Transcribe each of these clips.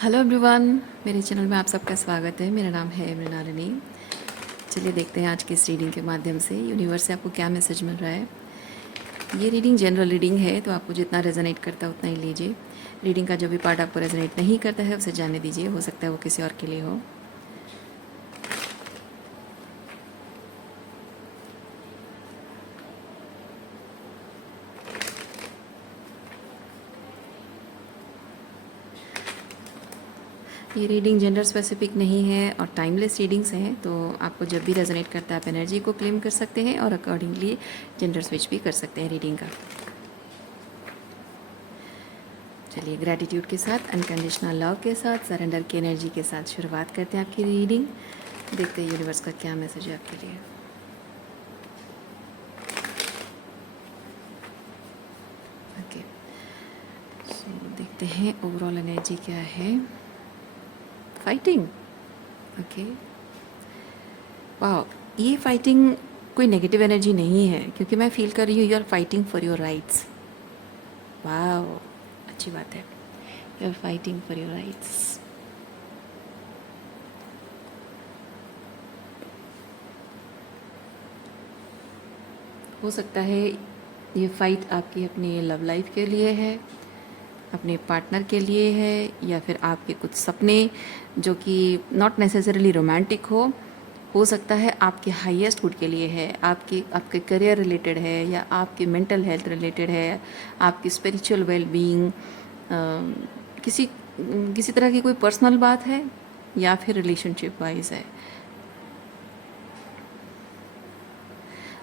Hello everyone, मेरे channel में आप सबका स्वागत है। मेरा नाम है मृणालिनी। चलिए देखते हैं आज की इस रीडिंग के माध्यम से यूनिवर्स से आपको क्या मैसेज मिल रहा है। ये रीडिंग जनरल रीडिंग है, तो आपको जितना रेजोनेट करता है उतना ही लीजिए। रीडिंग का जो भी पार्ट आपको रेजोनेट नहीं करता है उसे जाने दीजिए, हो सकता है वो किसी और के लिए हो। ये रीडिंग जेंडर स्पेसिफिक नहीं है और टाइमलेस रीडिंग्स हैं, तो आपको जब भी रेजोनेट करता है आप एनर्जी को क्लेम कर सकते हैं और अकॉर्डिंगली जेंडर स्विच भी कर सकते हैं रीडिंग का। चलिए ग्रैटिट्यूड के साथ, अनकंडीशनल लव के साथ, सरेंडर की एनर्जी के साथ शुरुआत करते हैं आपकी रीडिंग। देखते हैं यूनिवर्स का क्या मैसेज है आपके लिए। ओके, सो देखते हैं ओवरऑल एनर्जी क्या है। फाइटिंग, ओके, वाह, ये फाइटिंग कोई नेगेटिव एनर्जी नहीं है, क्योंकि मैं फील कर रही हूँ you are fighting for your rights. वाह, अच्छी बात है, you are fighting for your rights. हो सकता है ये फाइट आपकी अपनी लव लाइफ के लिए है, अपने पार्टनर के लिए है, या फिर आपके कुछ सपने जो कि नॉट नेसेसरीली रोमांटिक हो सकता है आपके हाईएस्ट गुड के लिए है, आपके करियर रिलेटेड है, या आपके मेंटल हेल्थ रिलेटेड है, आपकी स्पिरिचुअल वेल बीइंग, किसी किसी तरह की कोई पर्सनल बात है, या फिर रिलेशनशिप वाइज है।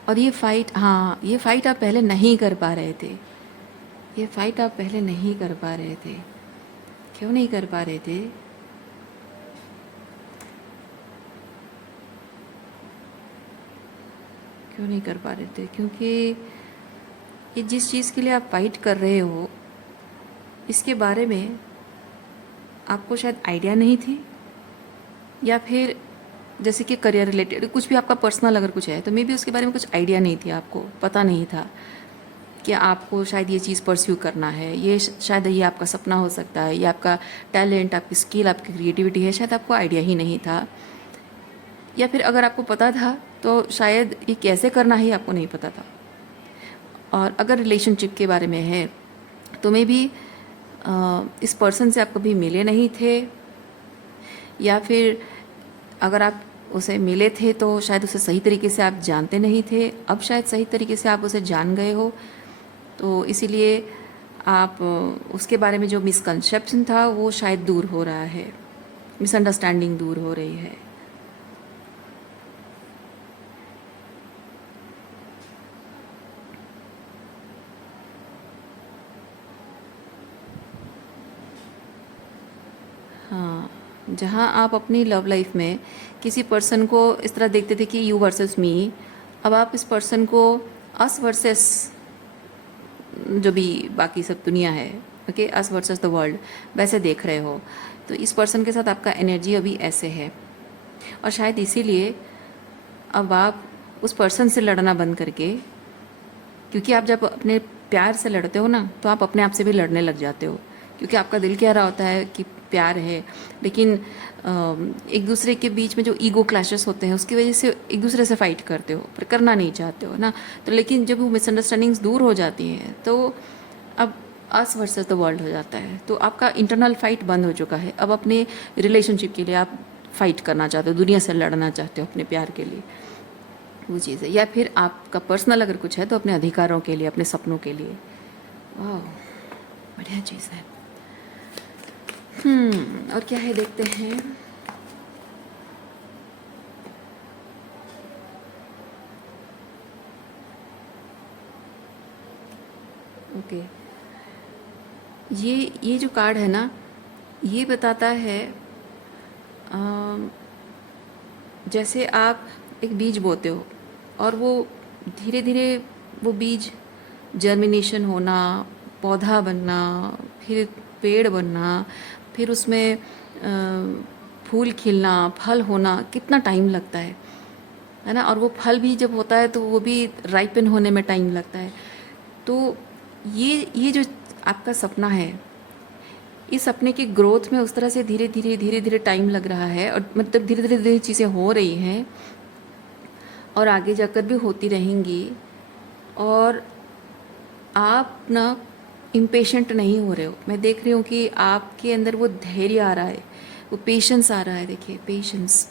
और ये फाइट, हाँ, ये फाइट आप पहले नहीं कर पा रहे थे। ये फाइट आप पहले नहीं कर पा रहे थे। क्यों नहीं कर पा रहे थे? क्यों नहीं कर पा रहे थे? क्योंकि ये जिस चीज़ के लिए आप फाइट कर रहे हो, इसके बारे में आपको शायद आइडिया नहीं थी, या फिर जैसे कि करियर रिलेटेड कुछ भी आपका पर्सनल अगर कुछ है, तो मे बी उसके बारे में कुछ आइडिया नहीं थी, आपको पता नहीं था कि आपको शायद ये चीज़ परस्यू करना है, ये शायद ये आपका सपना हो सकता है, ये आपका टैलेंट, आपकी स्किल, आपकी क्रिएटिविटी है, शायद आपको आइडिया ही नहीं था। या फिर अगर आपको पता था तो शायद ये कैसे करना है आपको नहीं पता था। और अगर रिलेशनशिप के बारे में है तो मे बी इस पर्सन से आप कभी मिले नहीं थे, या फिर अगर आप उसे मिले थे तो शायद उसे सही तरीके से आप जानते नहीं थे। अब शायद सही तरीके से आप उसे जान गए हो, तो इसीलिए आप उसके बारे में जो मिसकंसेप्शन था वो शायद दूर हो रहा है, मिसअंडरस्टैंडिंग दूर हो रही है। हाँ, जहाँ आप अपनी लव लाइफ में किसी पर्सन को इस तरह देखते थे कि यू वर्सेस मी, अब आप इस पर्सन को अस वर्सेस जो भी बाकी सब दुनिया है, okay, us versus the world, वैसे देख रहे हो। तो इस पर्सन के साथ आपका एनर्जी अभी ऐसे है, और शायद इसीलिए अब आप उस पर्सन से लड़ना बंद करके, क्योंकि आप जब अपने प्यार से लड़ते हो ना, तो आप अपने आप से भी लड़ने लग जाते हो, क्योंकि आपका दिल कह रहा होता है कि प्यार है, लेकिन एक दूसरे के बीच में जो ईगो क्लैशेस होते हैं उसकी वजह से एक दूसरे से फाइट करते हो, पर करना नहीं चाहते हो ना। तो लेकिन जब वो मिसअंडरस्टैंडिंग्स दूर हो जाती हैं तो अब अस वर्सेस द वर्ल्ड हो जाता है, तो आपका इंटरनल फाइट बंद हो चुका है। अब अपने रिलेशनशिप के लिए आप फाइट करना चाहते हो, दुनिया से लड़ना चाहते हो अपने प्यार के लिए, वो चीज़ है। या फिर आपका पर्सनल अगर कुछ है तो अपने अधिकारों के लिए, अपने सपनों के लिए। वाह, बढ़िया चीज़ है। और क्या है देखते हैं। ओके, ये जो कार्ड है ना, ये बताता है जैसे आप एक बीज बोते हो और वो धीरे धीरे वो बीज जर्मिनेशन होना, पौधा बनना, फिर पेड़ बनना, फिर उसमें फूल खिलना, फल होना, कितना टाइम लगता है ना। और वो फल भी जब होता है तो वो भी राइपन होने में टाइम लगता है। तो ये जो आपका सपना है, इस सपने की ग्रोथ में उस तरह से धीरे धीरे टाइम लग रहा है, और मतलब धीरे धीरे चीज़ें हो रही हैं और आगे जाकर भी होती रहेंगी। और आप ना इम्पेशेंट नहीं हो रहे हो, मैं देख रही हूँ कि आपके अंदर वो धैर्य आ रहा है, वो पेशेंस आ रहा है। देखिए पेशेंस,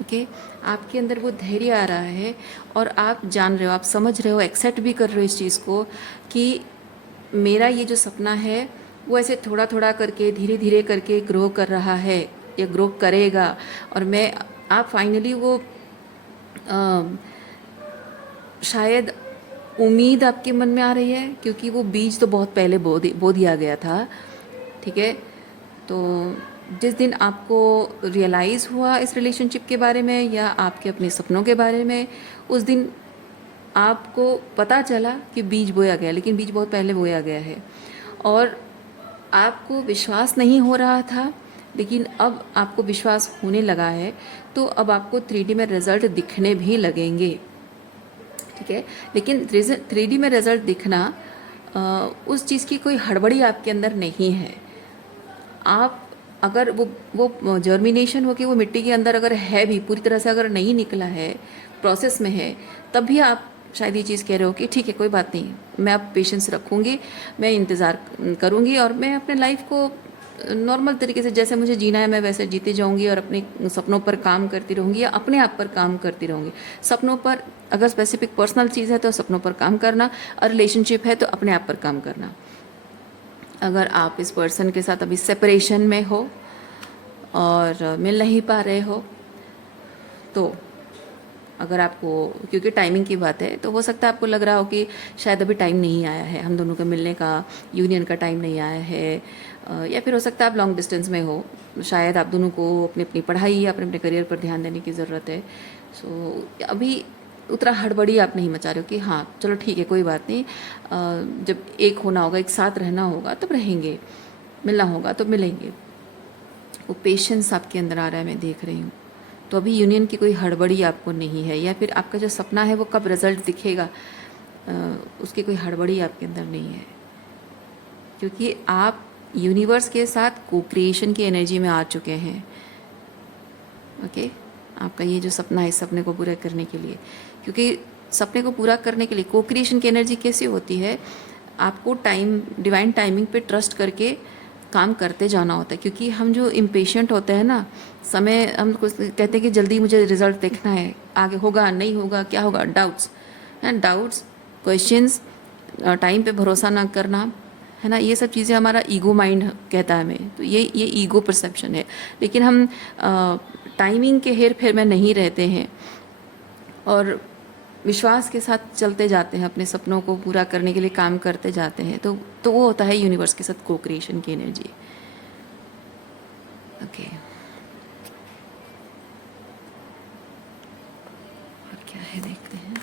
ओके आपके अंदर वो धैर्य आ रहा है, और आप जान रहे हो, आप समझ रहे हो, एक्सेप्ट भी कर रहे हो इस चीज़ को कि मेरा ये जो सपना है वो ऐसे थोड़ा थोड़ा करके धीरे धीरे करके ग्रो कर रहा है या ग्रो करेगा। और मैं, आप फाइनली वो शायद उम्मीद आपके मन में आ रही है, क्योंकि वो बीज तो बहुत पहले बो दिया गया था, ठीक है। तो जिस दिन आपको रियलाइज़ हुआ इस रिलेशनशिप के बारे में या आपके अपने सपनों के बारे में, उस दिन आपको पता चला कि बीज बोया गया, लेकिन बीज बहुत पहले बोया गया है। और आपको विश्वास नहीं हो रहा था, लेकिन अब आपको विश्वास होने लगा है। तो अब आपको 3D में रिज़ल्ट दिखने भी लगेंगे, ठीक है। लेकिन 3D में रिज़ल्ट दिखना, उस चीज़ की कोई हड़बड़ी आपके अंदर नहीं है। आप अगर वो जर्मिनेशन हो के वो मिट्टी के अंदर अगर है भी, पूरी तरह से अगर नहीं निकला है, प्रोसेस में है, तब भी आप शायद ये चीज़ कह रहे हो कि ठीक है कोई बात नहीं, मैं अब पेशेंस रखूँगी, मैं इंतज़ार करूँगी और मैं अपने लाइफ को नॉर्मल तरीके से जैसे मुझे जीना है मैं वैसे जीती जाऊँगी, और अपने सपनों पर काम करती रहूँगी या अपने आप पर काम करती रहूँगी। सपनों पर, अगर स्पेसिफिक पर्सनल चीज़ है तो सपनों पर काम करना, और रिलेशनशिप है तो अपने आप पर काम करना। अगर आप इस पर्सन के साथ अभी सेपरेशन में हो और मिल नहीं पा रहे हो, तो अगर आपको, क्योंकि टाइमिंग की बात है, तो हो सकता है आपको लग रहा हो कि शायद अभी टाइम नहीं आया है, हम दोनों के मिलने का, यूनियन का टाइम नहीं आया है। या फिर हो सकता है आप लॉन्ग डिस्टेंस में हो, शायद आप दोनों को अपनी अपनी पढ़ाई या अपने अपने करियर पर ध्यान देने की ज़रूरत है। सो अभी उतना हड़बड़ी आप नहीं मचा रहे हो कि हाँ चलो ठीक है कोई बात नहीं, जब एक होना होगा, एक साथ रहना होगा तब रहेंगे, मिलना होगा तो मिलेंगे। वो पेशेंस आपके अंदर आ रहा है, मैं देख रही हूँ। तो अभी यूनियन की कोई हड़बड़ी आपको नहीं है, या फिर आपका जो सपना है वो कब रिजल्ट दिखेगा, उसकी कोई हड़बड़ी आपके अंदर नहीं है, क्योंकि आप यूनिवर्स के साथ को क्रिएशन की एनर्जी में आ चुके हैं। ओके आपका ये जो सपना है, इस सपने को पूरा करने के लिए, क्योंकि सपने को पूरा करने के लिए को क्रिएशन की एनर्जी कैसी होती है, आपको टाइम, डिवाइन टाइमिंग पे ट्रस्ट करके काम करते जाना होता है। क्योंकि हम जो इम्पेशेंट होते हैं ना, समय हम कुछ कहते हैं कि जल्दी मुझे रिजल्ट देखना है, आगे होगा नहीं होगा क्या होगा, डाउट्स हैं, डाउट्स, क्वेश्चंस, टाइम पे भरोसा ना करना, है ना, ये सब चीज़ें हमारा ईगो माइंड कहता है हमें। तो ये ईगो परसेप्शन है। लेकिन हम टाइमिंग के हेर फेर में नहीं रहते हैं और विश्वास के साथ चलते जाते हैं, अपने सपनों को पूरा करने के लिए काम करते जाते हैं। तो वो होता है यूनिवर्स के साथ को क्रिएशन की एनर्जी। ओके और क्या है देखते हैं।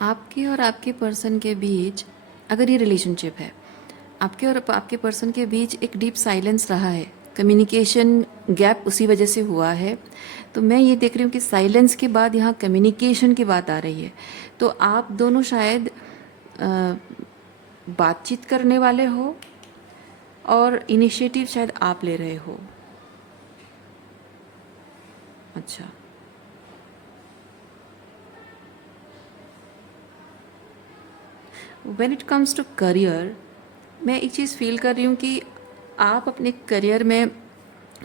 आपके और आपके पर्सन के बीच, अगर ये रिलेशनशिप है, आपके और आपके पर्सन के बीच एक डीप साइलेंस रहा है, कम्युनिकेशन गैप उसी वजह से हुआ है। तो मैं ये देख रही हूँ कि साइलेंस के बाद यहाँ कम्युनिकेशन की बात आ रही है। तो आप दोनों शायद बातचीत करने वाले हो और इनिशिएटिव शायद आप ले रहे हो। अच्छा, when it comes to career, मैं एक चीज़ फील कर रही हूँ कि आप अपने करियर में,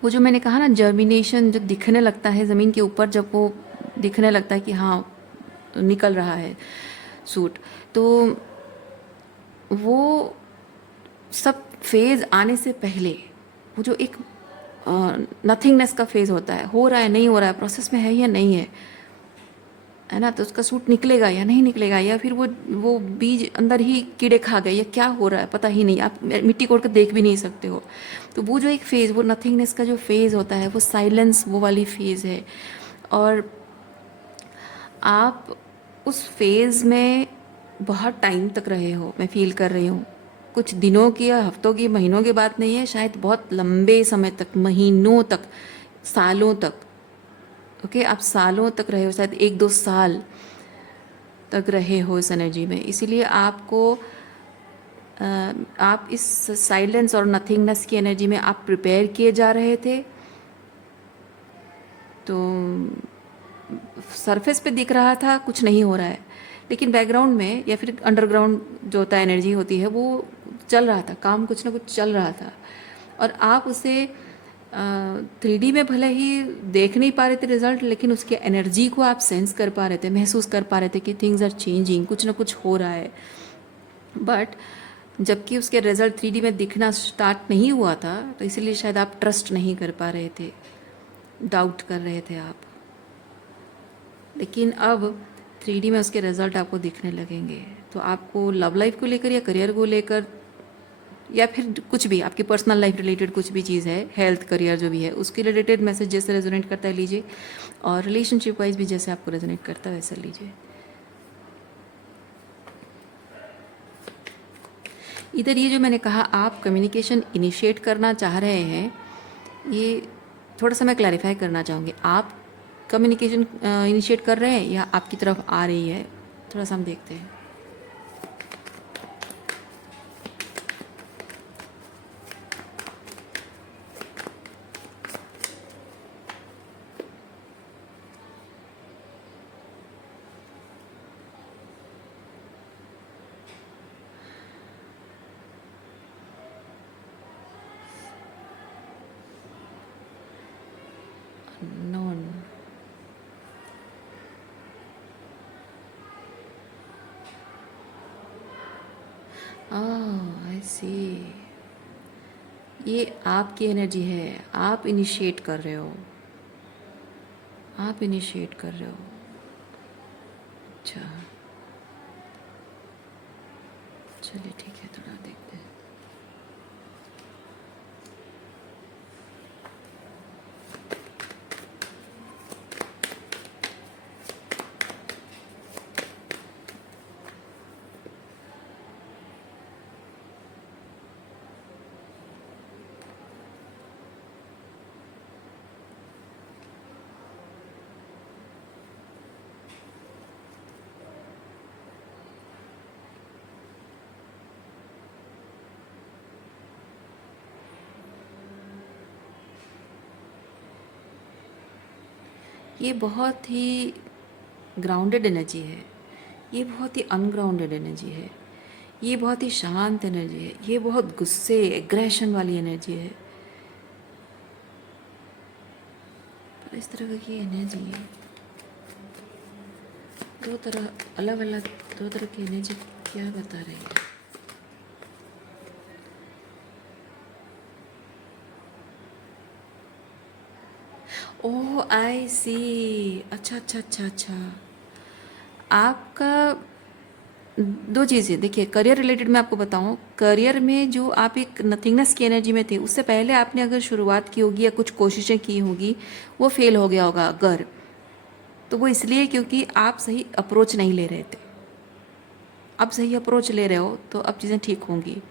वो जो मैंने कहा ना जर्मिनेशन जो दिखने लगता है ज़मीन के ऊपर, जब वो दिखने लगता है कि हाँ निकल रहा है सूट, तो वो सब फेज़ आने से पहले वो जो एक नथिंगनेस का फेज़ होता है, हो रहा है नहीं हो रहा है, प्रोसेस में है या नहीं है, है ना, तो उसका सूट निकलेगा या नहीं निकलेगा, या फिर वो बीज अंदर ही कीड़े खा गए, या क्या हो रहा है पता ही नहीं, आप मिट्टी कोड़ कर देख भी नहीं सकते हो। तो वो जो एक फेज़, वो नथिंगनेस का जो फेज़ होता है, वो साइलेंस, वो वाली फेज़ है। और आप उस फेज़ में बहुत टाइम तक रहे हो, मैं फील कर रही हूँ। कुछ दिनों की या हफ्तों की, महीनों की बात नहीं है, शायद बहुत लंबे समय तक, महीनों तक, सालों तक। ओके, आप सालों तक रहे हो, शायद 1-2 साल तक रहे हो इस एनर्जी में। इसीलिए आपको आप इस साइलेंस और नथिंगनेस की एनर्जी में आप प्रिपेयर किए जा रहे थे। तो सरफेस पे दिख रहा था कुछ नहीं हो रहा है, लेकिन बैकग्राउंड में या फिर अंडरग्राउंड जो होता है, एनर्जी होती है, वो चल रहा था, काम कुछ ना कुछ चल रहा था। और आप उसे 3D में भले ही देख नहीं पा रहे थे रिजल्ट, लेकिन उसके एनर्जी को आप सेंस कर पा रहे थे, महसूस कर पा रहे थे कि थिंग्स आर चेंजिंग, कुछ ना कुछ हो रहा है। बट जबकि उसके रिजल्ट 3D में दिखना स्टार्ट नहीं हुआ था, तो इसीलिए शायद आप ट्रस्ट नहीं कर पा रहे थे, डाउट कर रहे थे आप। लेकिन अब 3D में उसके रिजल्ट आपको दिखने लगेंगे। तो आपको लव लाइफ को लेकर या करियर को लेकर या फिर कुछ भी आपकी पर्सनल लाइफ रिलेटेड कुछ भी चीज़ है, हेल्थ, करियर जो भी है, उसके रिलेटेड मैसेज जैसे रेजोनेट करता है लीजिए, और रिलेशनशिप वाइज भी जैसे आपको रेजोनेट करता है वैसा लीजिए। इधर ये जो मैंने कहा आप कम्युनिकेशन इनिशिएट करना चाह रहे हैं, ये थोड़ा सा मैं क्लैरिफाई करना चाहूँगी। आप कम्युनिकेशन इनिशिएट कर रहे हैं या आपकी तरफ आ रही है, थोड़ा सा हम देखते हैं। नॉन। आई सी, ये आपकी एनर्जी है, आप इनिशिएट कर रहे हो, आप इनिशिएट कर रहे हो। अच्छा, चलिए ठीक है, थोड़ा देखते हैं। ये बहुत ही ग्राउंडेड एनर्जी है, ये बहुत ही अनग्राउंडेड एनर्जी है, ये बहुत ही शांत एनर्जी है, ये बहुत गुस्से, एग्रेशन वाली एनर्जी है। पर इस तरह की एनर्जी, दो तरह, अलग अलग दो तरह की एनर्जी क्या बता रही है? ओह आई सी, अच्छा अच्छा अच्छा अच्छा। आपका दो चीज़ें देखिए, करियर रिलेटेड मैं आपको बताऊं, करियर में जो आप एक नथिंगनेस की एनर्जी में थे, उससे पहले आपने अगर शुरुआत की होगी या कुछ कोशिशें की होगी, वो फेल हो गया होगा अगर, तो वो इसलिए क्योंकि आप सही अप्रोच नहीं ले रहे थे। अब सही अप्रोच ले रहे हो तो अब चीज़ें ठीक होंगी।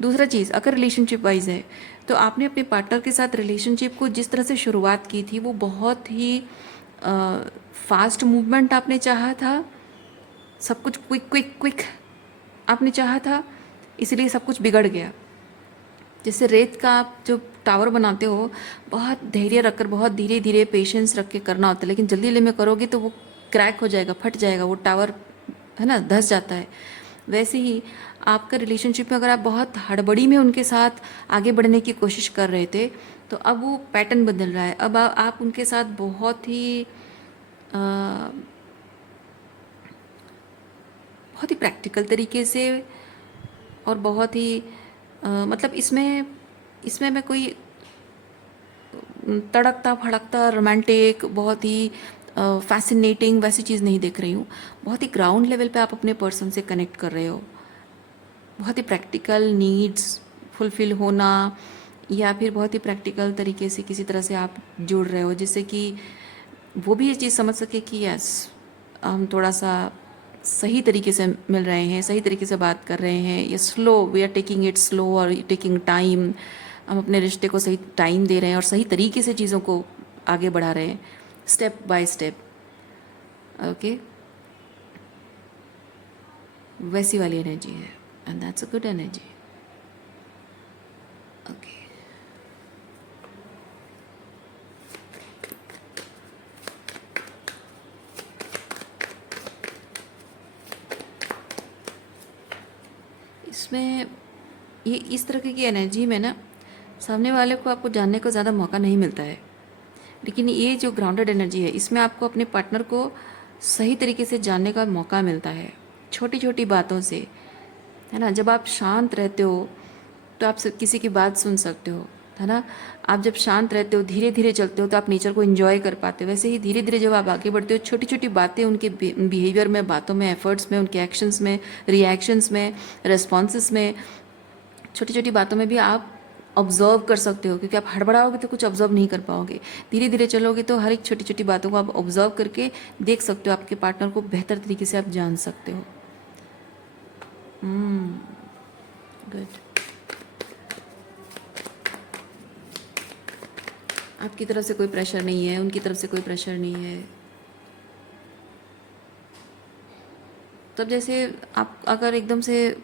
दूसरा चीज़, अगर रिलेशनशिप वाइज है, तो आपने अपने पार्टनर के साथ रिलेशनशिप को जिस तरह से शुरुआत की थी, वो बहुत ही फास्ट मूवमेंट आपने चाहा था, सब कुछ क्विक क्विक क्विक आपने चाहा था, इसलिए सब कुछ बिगड़ गया। जैसे रेत का आप जो टावर बनाते हो, बहुत धैर्य रखकर, बहुत धीरे धीरे पेशेंस रख के करना होता है, लेकिन जल्दी जल्दी में करोगे तो वो क्रैक हो जाएगा, फट जाएगा, वो टावर है ना, धस जाता है। वैसे ही आपका रिलेशनशिप में अगर आप बहुत हड़बड़ी में उनके साथ आगे बढ़ने की कोशिश कर रहे थे, तो अब वो पैटर्न बदल रहा है। अब आप उनके साथ बहुत ही प्रैक्टिकल तरीके से, और बहुत ही मतलब इसमें इसमें मैं कोई तड़कता भड़कता रोमांटिक, बहुत ही फैसिनेटिंग वैसी चीज़ नहीं देख रही हूँ। बहुत ही ग्राउंड लेवल पे आप अपने पर्सन से कनेक्ट कर रहे हो, बहुत ही प्रैक्टिकल नीड्स फुलफ़िल होना, या फिर बहुत ही प्रैक्टिकल तरीके से किसी तरह से आप जुड़ रहे हो जिससे कि वो भी ये चीज़ समझ सके कि यस, हम थोड़ा सा सही तरीके से मिल रहे हैं, सही तरीके से बात कर रहे हैं, ये slow, we are taking it slow और टेकिंग टाइम, हम अपने रिश्ते को सही टाइम दे रहे हैं और सही तरीके से चीज़ों को आगे बढ़ा रहे हैं, स्टेप बाय स्टेप। ओके, वैसी वाली एनर्जी है and that's a good energy. Okay, इसमें ये इस तरह की एनर्जी में ना सामने वाले को आपको जानने को ज़्यादा मौका नहीं मिलता है, लेकिन ये जो ग्राउंडेड एनर्जी है इसमें आपको अपने पार्टनर को सही तरीके से जानने का मौका मिलता है, छोटी छोटी बातों से, है ना। जब आप शांत रहते हो तो आप किसी की बात सुन सकते हो, है ना। आप जब शांत रहते हो, धीरे धीरे चलते हो, तो आप नेचर को एंजॉय कर पाते हो। वैसे ही धीरे धीरे जब आप आगे बढ़ते हो, छोटी छोटी बातें उनके बिहेवियर में, बातों में, एफर्ट्स में, उनके एक्शंस में, रिएक्शंस में, रेस्पॉन्सेस में, छोटी छोटी बातों में भी आप ऑब्जर्व कर सकते हो, क्योंकि आप हड़बड़ाओगे तो कुछ ऑब्जर्व नहीं कर पाओगे। धीरे धीरे चलोगे तो हर एक छोटी छोटी बातों को आप ऑब्जर्व करके देख सकते हो, आपके पार्टनर को बेहतर तरीके से आप जान सकते हो। गुड। आपकी तरफ से कोई प्रेशर नहीं है, उनकी तरफ से कोई प्रेशर नहीं है। तब जैसे आप अगर एकदम से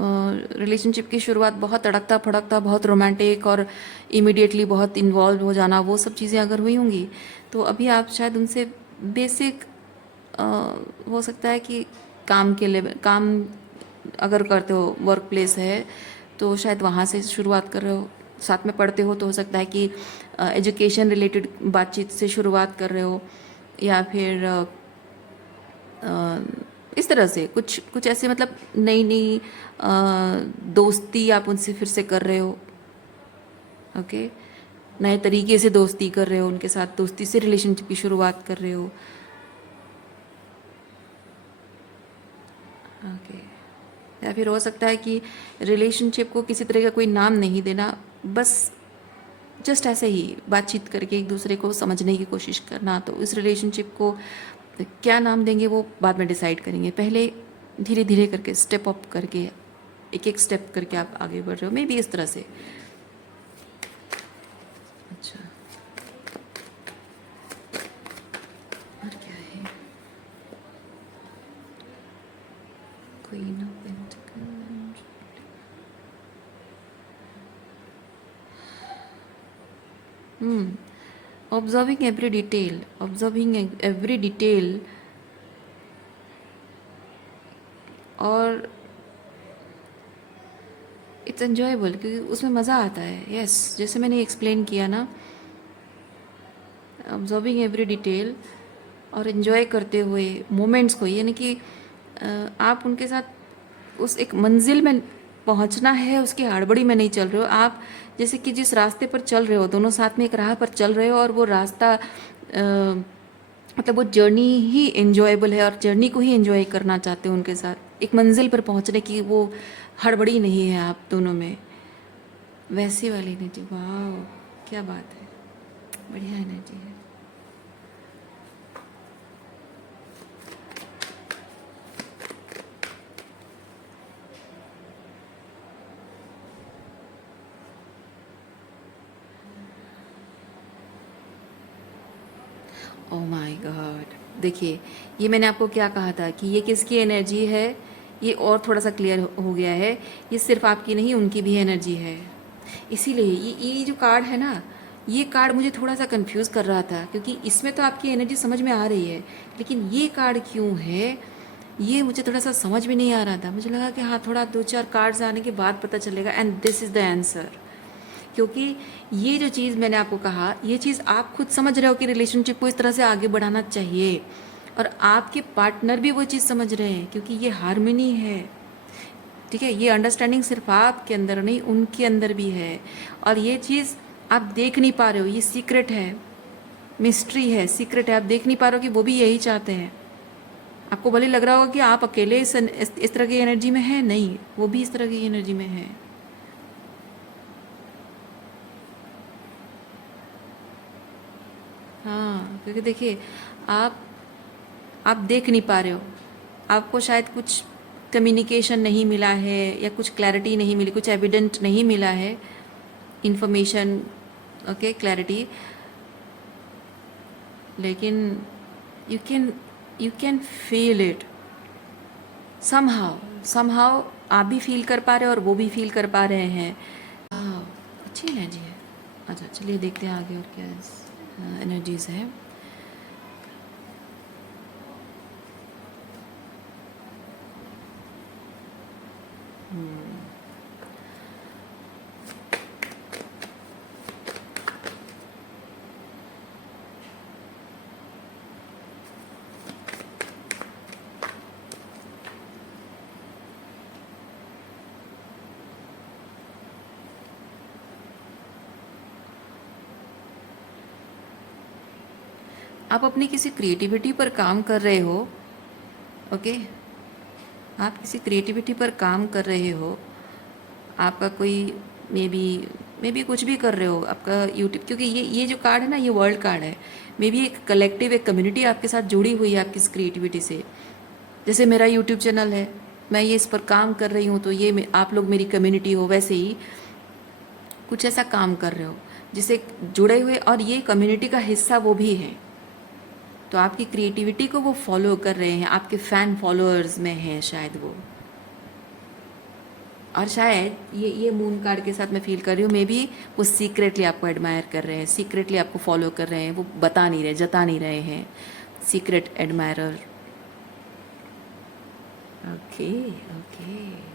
रिलेशनशिप की शुरुआत बहुत तड़कता फड़कता, बहुत रोमांटिक और इमीडिएटली बहुत इन्वॉल्व हो जाना, वो सब चीज़ें अगर हुई होंगी, तो अभी आप शायद उनसे बेसिक हो सकता है कि काम के लेवल, काम अगर करते हो, वर्क प्लेस है तो शायद वहाँ से शुरुआत कर रहे हो, साथ में पढ़ते हो तो हो सकता है कि एजुकेशन रिलेटेड बातचीत से शुरुआत कर रहे हो, या फिर इस तरह से कुछ कुछ ऐसे, मतलब नई नई दोस्ती आप उनसे फिर से कर रहे हो। ओके, नए तरीके से दोस्ती कर रहे हो, उनके साथ दोस्ती से रिलेशनशिप की शुरुआत कर रहे हो। ओके, या फिर हो सकता है कि रिलेशनशिप को किसी तरह का कोई नाम नहीं देना, बस जस्ट ऐसे ही बातचीत करके एक दूसरे को समझने की कोशिश करना। तो इस रिलेशनशिप को क्या नाम देंगे वो बाद में डिसाइड करेंगे, पहले धीरे धीरे करके, स्टेप अप करके, एक एक स्टेप करके आप आगे बढ़ रहे हो, मे बी इस तरह से। अच्छा, और क्या है? Queen of pentacles. Observing every detail, observing every detail, और इट्स एन्जॉयबल, क्योंकि उसमें मज़ा आता है। यस, जैसे मैंने एक्सप्लेन किया ना, ऑब्जर्विंग एवरी डिटेल और इन्जॉय करते हुए मोमेंट्स को, यानी कि आप उनके साथ उस एक मंजिल में पहुंचना है, उसकी हड़बड़ी में नहीं चल रहे हो आप। जैसे कि जिस रास्ते पर चल रहे हो, दोनों साथ में एक राह पर चल रहे हो, और वो रास्ता मतलब वो जर्नी ही एन्जॉयबल है, और जर्नी को ही एन्जॉय करना चाहते हो उनके साथ, एक मंजिल पर पहुंचने की वो हड़बड़ी नहीं है आप दोनों में। वैसी वाली एनर्जी, वाह क्या बात है, बढ़िया एनर्जी है। ओह माय गॉड, देखिए ये मैंने आपको क्या कहा था कि ये किसकी एनर्जी है, ये और थोड़ा सा क्लियर हो गया है। ये सिर्फ आपकी नहीं, उनकी भी एनर्जी है। इसीलिए ये जो कार्ड है ना, ये कार्ड मुझे थोड़ा सा कंफ्यूज कर रहा था, क्योंकि इसमें तो आपकी एनर्जी समझ में आ रही है, लेकिन ये कार्ड क्यों है ये मुझे थोड़ा सा समझ में नहीं आ रहा था। मुझे लगा कि हाँ, थोड़ा दो चार कार्ड्स आने के बाद पता चलेगा, and this is the answer. क्योंकि ये जो चीज़ मैंने आपको कहा, ये चीज़ आप खुद समझ रहे हो कि रिलेशनशिप को इस तरह से आगे बढ़ाना चाहिए, और आपके पार्टनर भी वो चीज़ समझ रहे हैं, क्योंकि ये हार्मनी है। ठीक है, ये अंडरस्टैंडिंग सिर्फ आपके अंदर नहीं, उनके अंदर भी है, और ये चीज़ आप देख नहीं पा रहे हो, ये सीक्रेट है। मिस्ट्री है, सीक्रेट है, आप देख नहीं पा रहे हो कि वो भी यही चाहते हैं। आपको भले लग रहा होगा कि आप अकेले इस तरह की एनर्जी में हैं, नहीं, वो भी इस तरह की एनर्जी में है। हाँ, क्योंकि देखिए, आप आप देख नहीं पा रहे हो, आपको शायद कुछ कम्युनिकेशन नहीं मिला है या कुछ क्लैरिटी नहीं मिली, कुछ एविडेंट नहीं मिला है, इंफॉर्मेशन, ओके, क्लैरिटी, लेकिन you can you can feel it somehow somehow. आप भी फील कर पा रहे हो और वो भी फील कर पा रहे हैं। हाँ, अच्छी एनर्जी है। अच्छा, चलिए देखते हैं आगे और क्या एनर्जीज है। आप अपनी किसी क्रिएटिविटी पर काम कर रहे हो, ओके, आप किसी क्रिएटिविटी पर काम कर रहे हो, आपका कोई मे बी कुछ भी कर रहे हो, आपका यूट्यूब, क्योंकि ये जो कार्ड है ना, ये वर्ल्ड कार्ड है। मे बी एक कलेक्टिव, एक कम्युनिटी आपके साथ जुड़ी हुई है आपकी इस क्रिएटिविटी से। जैसे मेरा यूट्यूब चैनल है, मैं ये इस पर काम कर रही हूँ, तो ये आप लोग मेरी कम्युनिटी हो, वैसे ही कुछ ऐसा काम कर रहे हो जिसे जुड़े हुए, और ये कम्युनिटी का हिस्सा वो भी है। तो आपकी क्रिएटिविटी को वो फॉलो कर रहे हैं, आपके फैन फॉलोअर्स में हैं शायद वो। और शायद ये मून कार्ड के साथ मैं फील कर रही हूँ, मे बी वो सीक्रेटली आपको एडमायर कर रहे हैं, सीक्रेटली आपको फॉलो कर रहे हैं, वो बता नहीं रहे, जता नहीं रहे हैं। Secret admirer. Okay, okay.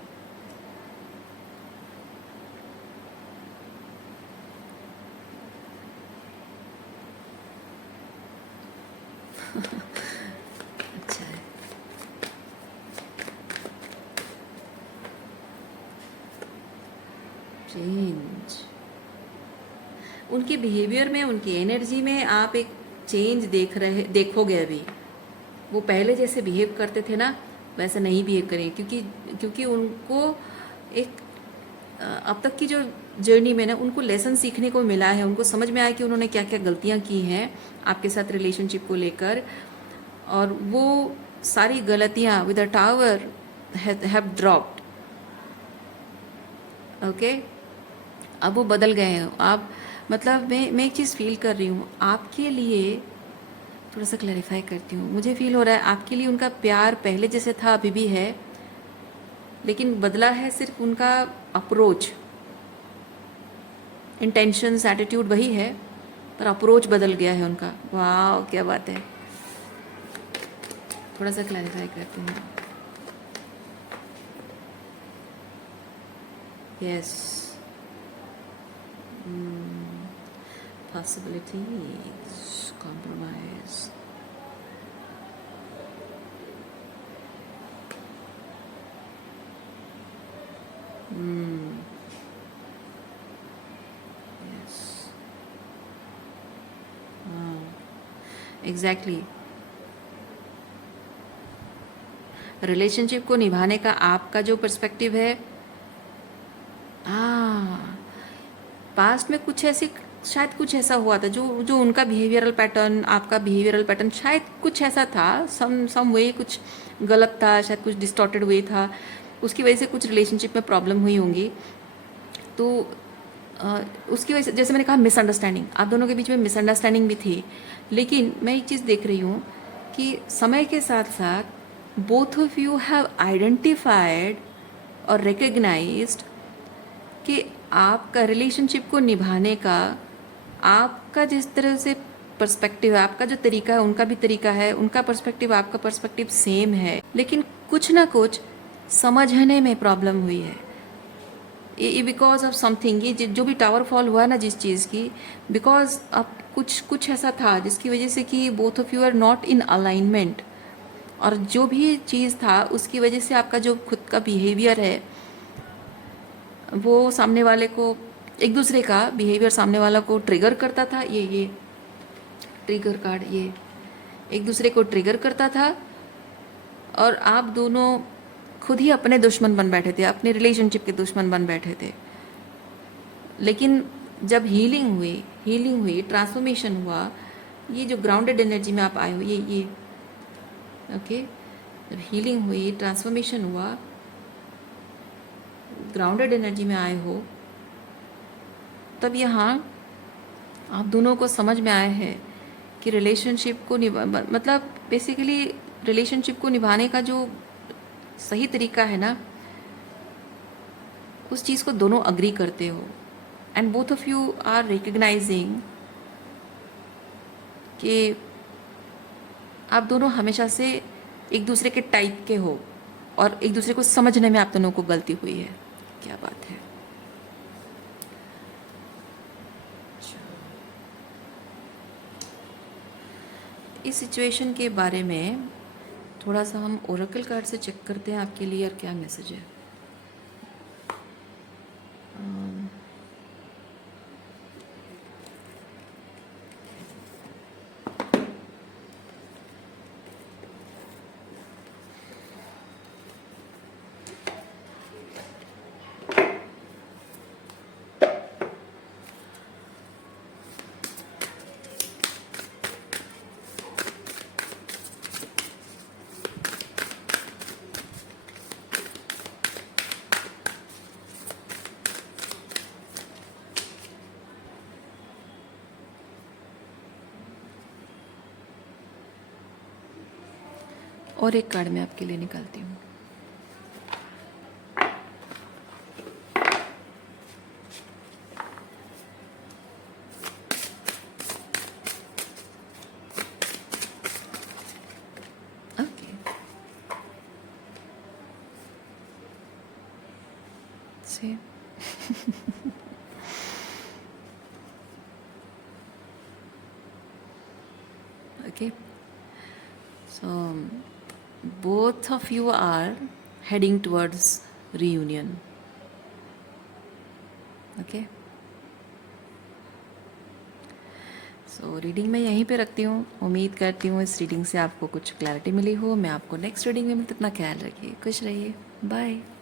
अच्छा है। चेंज, उनके बिहेवियर में, उनकी एनर्जी में आप एक चेंज देखोगे अभी। वो पहले जैसे बिहेव करते थे ना, वैसे नहीं बिहेव करेंगे, क्योंकि उनको एक अब तक की जो जर्नी में ना, उनको लेसन सीखने को मिला है, उनको समझ में आया कि उन्होंने क्या क्या गलतियाँ की हैं आपके साथ रिलेशनशिप को लेकर, और वो सारी गलतियाँ with a tower have dropped, okay. अब वो बदल गए हैं। आप, मतलब मैं एक चीज़ फील कर रही हूँ आपके लिए, थोड़ा सा क्लैरिफाई करती हूँ। मुझे फील हो रहा है आपके लिए उनका प्यार पहले जैसे था अभी भी है, लेकिन बदला है सिर्फ उनका अप्रोच। इंटेंशंस, एटीट्यूड वही है, पर अप्रोच बदल गया है उनका। वाह, क्या बात है। थोड़ा सा क्लैरिफाई करती हूँ। Yes, possibilities, compromise. Yes. Exactly. Relationship को निभाने का आपका जो पर्सपेक्टिव है, हाँ, पास्ट में कुछ ऐसी, शायद कुछ ऐसा हुआ था जो जो उनका बिहेवियरल पैटर्न, आपका बिहेवियरल पैटर्न शायद कुछ ऐसा था, सम वे कुछ गलत था, शायद कुछ डिस्टॉर्टेड वे था, उसकी वजह से कुछ रिलेशनशिप में प्रॉब्लम हुई होंगी। तो उसकी वजह से, जैसे मैंने कहा, मिसअंडरस्टैंडिंग, आप दोनों के बीच में मिसअंडरस्टैंडिंग भी थी। लेकिन मैं एक चीज़ देख रही हूँ कि समय के साथ साथ both of you have identified और रिकग्नाइज्ड कि आपका रिलेशनशिप को निभाने का, आपका जिस तरह से पर्सपेक्टिव है, आपका जो तरीका है, उनका भी तरीका है, उनका पर्सपेक्टिव, आपका पर्सपेक्टिव सेम है, लेकिन कुछ ना कुछ समझने में प्रॉब्लम हुई है। ये बिकॉज ऑफ समथिंग, ये जो भी टावर फॉल हुआ ना जिस चीज़ की, बिकॉज अब कुछ ऐसा था जिसकी वजह से कि both of you are not in alignment, और जो भी चीज़ था उसकी वजह से आपका जो खुद का बिहेवियर है, वो सामने वाले को, एक दूसरे का बिहेवियर सामने वाला को ट्रिगर करता था। ये ट्रिगर कार्ड ये एक दूसरे को ट्रिगर करता था और आप दोनों खुद ही अपने दुश्मन बन बैठे थे, अपने रिलेशनशिप के दुश्मन बन बैठे थे। लेकिन जब हीलिंग हुई, ट्रांसफॉर्मेशन हुआ, ये जो ग्राउंडेड एनर्जी में आप आए हो, ये ओके, जब हीलिंग हुई, ट्रांसफॉर्मेशन हुआ, ग्राउंडेड एनर्जी में आए हो, तब यहाँ आप दोनों को समझ में आया है कि रिलेशनशिप को मतलब बेसिकली रिलेशनशिप को निभाने का जो सही तरीका है ना, उस चीज़ को दोनों अग्री करते हो and both of you are recognising कि आप दोनों हमेशा से एक दूसरे के टाइप के हो और एक दूसरे को समझने में आप दोनों को गलती हुई है। क्या बात है। इस सिचुएशन के बारे में थोड़ा सा हम ओरेकल कार्ड से चेक करते हैं आपके लिए और क्या मैसेज है। और एक कार्ड मैं आपके लिए निकालती हूँ। ओके, से okay, so both of you are heading towards reunion. Okay, so reading मैं यहीं पे रखती हूँ। उम्मीद करती हूँ इस रीडिंग से आपको कुछ क्लैरिटी मिली हो। मैं आपको नेक्स्ट रीडिंग में मिलती हूँ। अपना ख्याल रखिए, खुश रहिए, बाय।